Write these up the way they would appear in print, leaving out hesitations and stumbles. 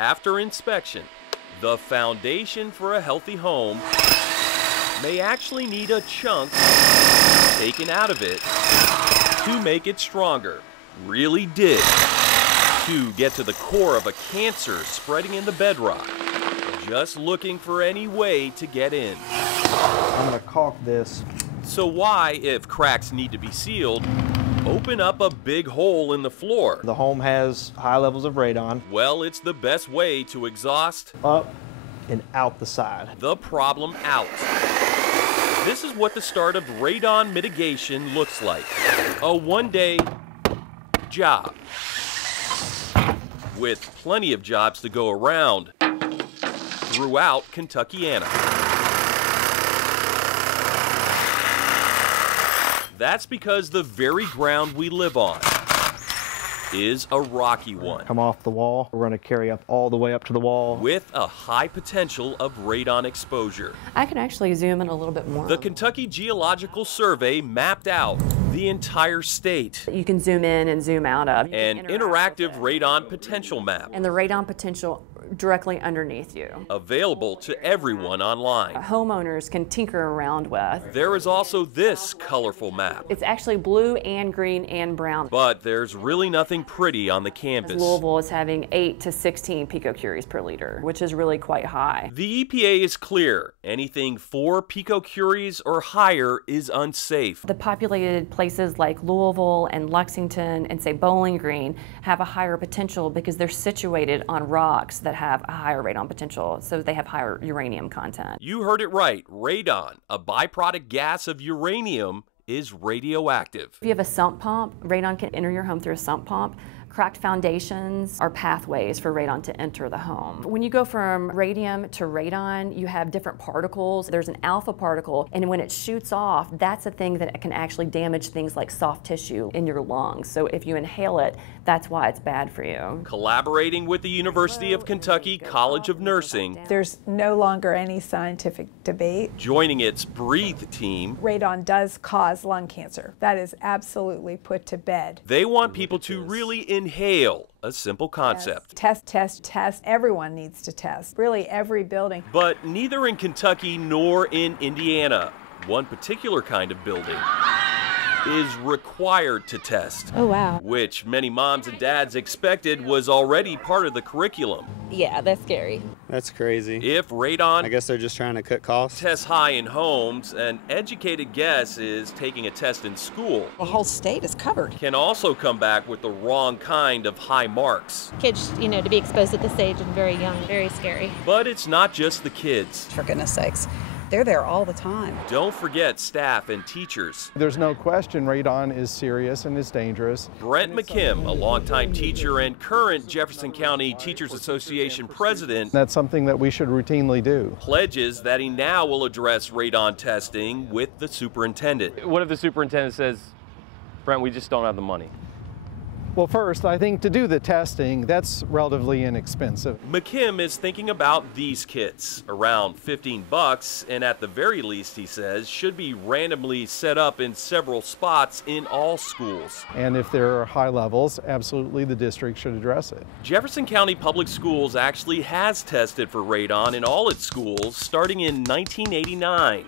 After inspection, the foundation for a healthy home may actually need a chunk taken out of it to make it stronger. Really did. To get to the core of a cancer spreading in the bedrock. Just looking for any way to get in. I'm going to caulk this. So why, if cracks need to be sealed, open up a big hole in the floor? The home has high levels of radon. Well, it's the best way to exhaust up and out the side. The problem out. This is what the start of radon mitigation looks like. A one-day job. With plenty of jobs to go around throughout Kentuckiana. That's because the very ground we live on is a rocky one. Come off the wall. We're going to carry up all the way up to the wall. With a high potential of radon exposure. I can actually zoom in a little bit more. The Kentucky Geological Survey mapped out the entire state. You can zoom in and zoom out of. An interactive radon potential map. And the radon potential directly underneath you. Available to everyone online. Homeowners can tinker around with. There is also this colorful map. It's actually blue and green and brown. But there's really nothing pretty on the campus. Louisville is having 8 to 16 picocuries per liter, which is really quite high. The EPA is clear. Anything 4 picocuries or higher is unsafe. The populated places like Louisville and Lexington and say Bowling Green have a higher potential because they're situated on rocks that have a higher radon potential, so they have higher uranium content. You heard it right. Radon, a byproduct gas of uranium, is radioactive. If you have a sump pump, radon can enter your home through a sump pump. Cracked foundations are pathways for radon to enter the home. When you go from radium to radon, you have different particles. There's an alpha particle, and when it shoots off, that's a thing that can actually damage things like soft tissue in your lungs. So if you inhale it, that's why it's bad for you. Collaborating with the University of Kentucky College of Nursing, there's no longer any scientific debate. Joining its BREATHE team, radon does cause lung cancer. That is absolutely put to bed. They want people to really inhale a simple concept. Test, test, test. Everyone needs to test. Really, every building. But neither in Kentucky nor in Indiana, one particular kind of building is required to test. Oh, wow. Which many moms and dads expected was already part of the curriculum. Yeah, that's scary. That's crazy. If radon, I guess they're just trying to cut costs. Tests high in homes, an educated guess is taking a test in school. The whole state is covered. Can also come back with the wrong kind of high marks. Kids, to be exposed at this age and very young, very scary. But it's not just the kids. For goodness sakes. They're there all the time. Don't forget staff and teachers. There's no question radon is serious and is dangerous. Brent McKim, a longtime teacher and current Jefferson County Teachers Association president, that's something that we should routinely do. Pledges that he now will address radon testing with the superintendent. What if the superintendent says, Brent, we just don't have the money? Well, first, I think to do the testing, that's relatively inexpensive. McKim is thinking about these kits, around $15, and at the very least, he says, should be randomly set up in several spots in all schools. And if there are high levels, absolutely the district should address it. Jefferson County Public Schools actually has tested for radon in all its schools starting in 1989.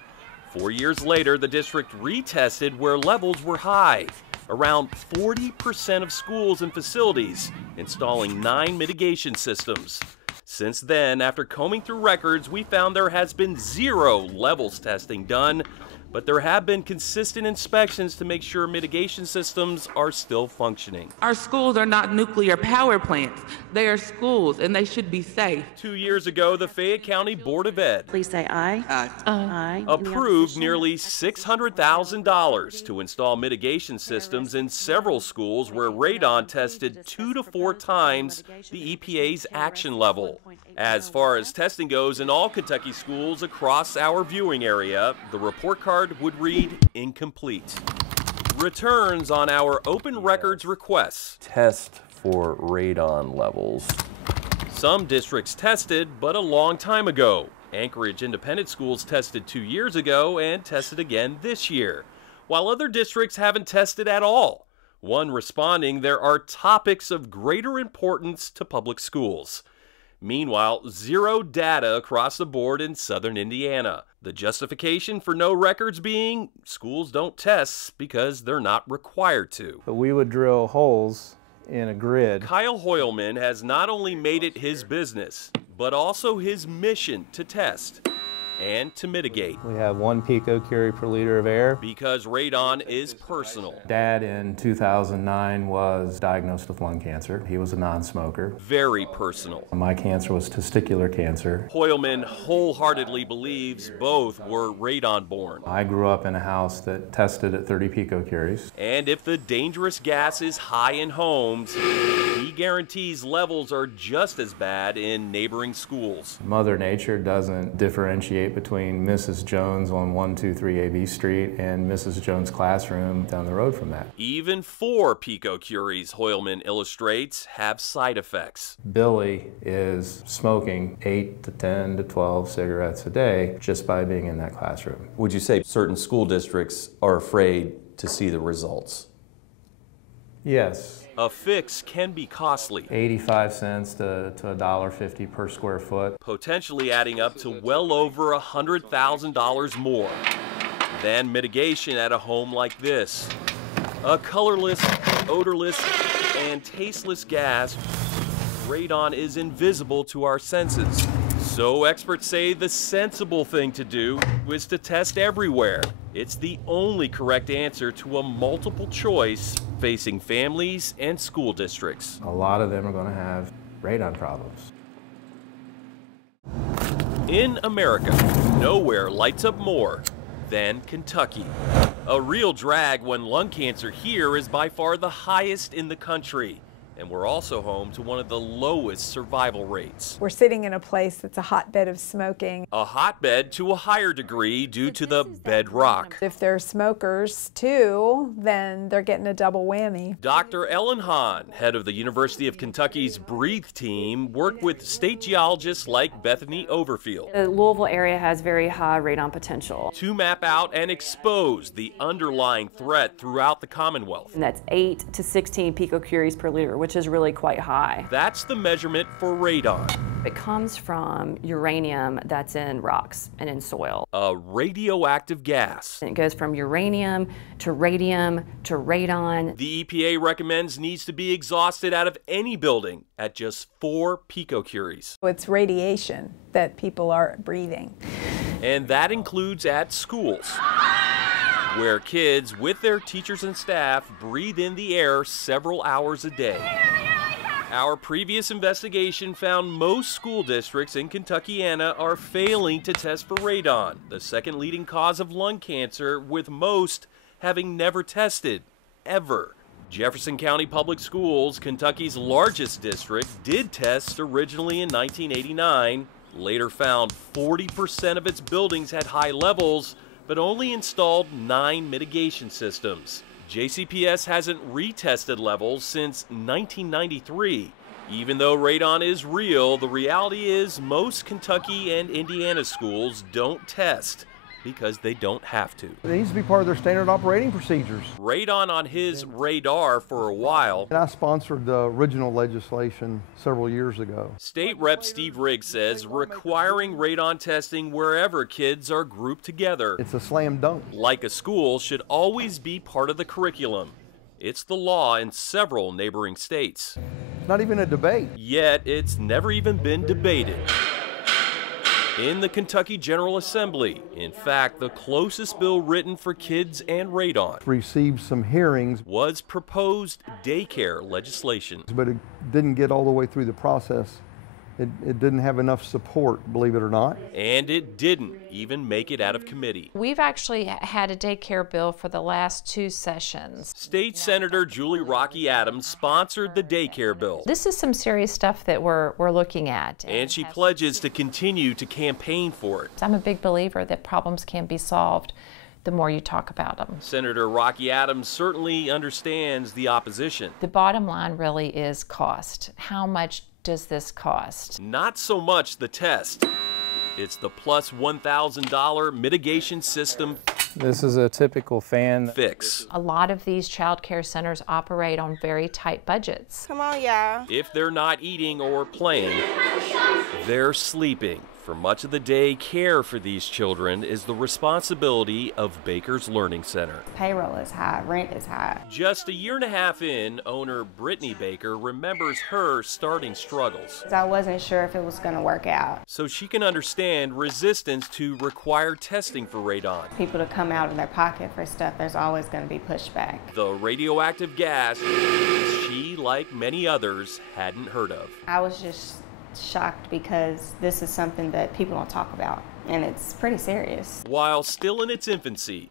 4 years later, the district retested where levels were high. Around 40% of schools and facilities installing 9 mitigation systems. Since then, after combing through records, we found there has been 0 levels testing done, but there have been consistent inspections to make sure mitigation systems are still functioning. Our schools are not nuclear power plants. They are schools, and they should be safe. 2 years ago, the Fayette County Board of Ed Please say aye. Aye. Aye. approved nearly $600,000 to install mitigation systems in several schools where radon tested 2 to 4 times the EPA's action level. As far as testing goes in all Kentucky schools across our viewing area, the report card would read incomplete. Returns on our open records requests. Test for radon levels. Some districts tested, but a long time ago. Anchorage Independent Schools tested 2 years ago and tested again this year, while other districts haven't tested at all. One responding, there are topics of greater importance to public schools. Meanwhile, zero data across the board in southern Indiana. The justification for no records being schools don't test because they're not required to. But we would drill holes in a grid. Kyle Hoyleman has not only made it his business, but also his mission to test and to mitigate. We have 1 picocurie per liter of air. Because radon is personal. Dad in 2009 was diagnosed with lung cancer. He was a non-smoker. Very personal. My cancer was testicular cancer. Hoyleman wholeheartedly believes both were radon-borne. I grew up in a house that tested at 30 picocuries. And if the dangerous gas is high in homes, he guarantees levels are just as bad in neighboring schools. Mother Nature doesn't differentiate between Mrs. Jones on 123 AB Street and Mrs. Jones' classroom down the road from that. Even 4 picocuries, Hoyleman illustrates, have side effects. Billy is smoking 8 to 10 to 12 cigarettes a day just by being in that classroom. Would you say certain school districts are afraid to see the results? Yes. A fix can be costly. 85 cents to $1.50 per square foot. Potentially adding up to well over $100,000 more than mitigation at a home like this. A colorless, odorless, and tasteless gas, radon is invisible to our senses. So experts say the sensible thing to do is to test everywhere. It's the only correct answer to a multiple choice facing families and school districts. A lot of them are going to have radon problems. In America, nowhere lights up more than Kentucky. A real drag when lung cancer here is by far the highest in the country. And we're also home to one of the lowest survival rates. We're sitting in a place that's a hotbed of smoking. A hotbed to a higher degree due to the bedrock. If they're smokers too, then they're getting a double whammy. Dr. Ellen Hahn, head of the University of Kentucky's Breathe team, worked with state geologists like Bethany Overfield. The Louisville area has very high radon potential. To map out and expose the underlying threat throughout the Commonwealth. And that's 8 to 16 picocuries per liter, which is really quite high. That's the measurement for radon. It comes from uranium that's in rocks and in soil. A radioactive gas. And it goes from uranium to radium to radon. The EPA recommends needs to be exhausted out of any building at just 4 picocuries. It's radiation that people are breathing. And that includes at schools, where kids with their teachers and staff breathe in the air several hours a day. Our previous investigation found most school districts in Kentuckiana are failing to test for radon, the second leading cause of lung cancer, with most having never tested, ever. Jefferson County Public Schools, Kentucky's largest district, did test originally in 1989, later found 40% of its buildings had high levels, but only installed 9 mitigation systems. JCPS hasn't retested levels since 1993. Even though radon is real, the reality is most Kentucky and Indiana schools don't test because they don't have to. It needs to be part of their standard operating procedures. Radon on his radar for a while. And I sponsored the original legislation several years ago. State Rep Steve Riggs says requiring radon testing wherever kids are grouped together, It's a slam dunk. like a school, should always be part of the curriculum. It's the law in several neighboring states. It's not even a debate. Yet it's never even been debated in the Kentucky General Assembly. In fact, the closest bill written for kids and radon Received some hearings, was proposed daycare legislation. but it didn't get all the way through the process. It didn't have enough support, believe it or not. And it didn't even make it out of committee. We've actually had a daycare bill for the last 2 sessions. State Senator Julie Rocky Adams sponsored the daycare bill. This is some serious stuff that we're looking at. And she pledges to continue to campaign for it. I'm a big believer that problems can be solved the more you talk about them. Senator Rocky Adams certainly understands the opposition. The bottom line really is cost. How much does this cost? Not so much the test. It's the plus $1,000 mitigation system This is a typical fan fix. A lot of these child care centers operate on very tight budgets. Come on, y'all. If they're not eating or playing, They're sleeping. For much of the day, care for these children is the responsibility of Baker's Learning Center. Payroll is high, rent is high. Just a year and a half in, owner Brittany Baker remembers her starting struggles. I wasn't sure if it was going to work out. So she can understand resistance to required testing for radon. People to come out of their pocket for stuff, there's always going to be pushback. The radioactive gas she, like many others, hadn't heard of. I was just shocked because this is something that people don't talk about, and it's pretty serious. While still in its infancy,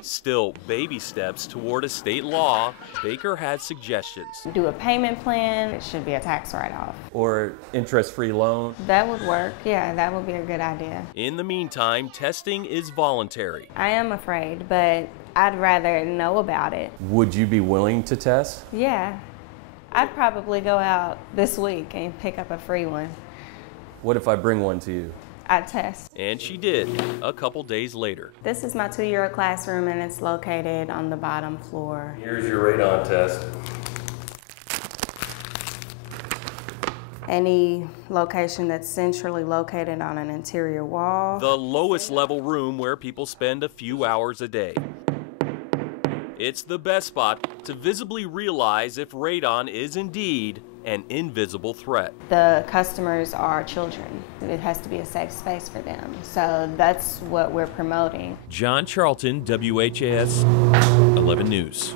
still baby steps toward a state law, Baker had suggestions. Do a payment plan. It should be a tax write-off. Or interest-free loan. That would work. Yeah, that would be a good idea. In the meantime, testing is voluntary. I am afraid, but I'd rather know about it. Would you be willing to test? Yeah. I'd probably go out this week and pick up a free one. What if I bring one to you? I'd test. And she did, a couple days later. This is my 2-year classroom, and it's located on the bottom floor. Here's your radon test. Any location that's centrally located on an interior wall. The lowest level room where people spend a few hours a day. It's the best spot to visibly realize if radon is indeed an invisible threat. The customers are children. It has to be a safe space for them. So that's what we're promoting. John Charlton, WHAS 11 News.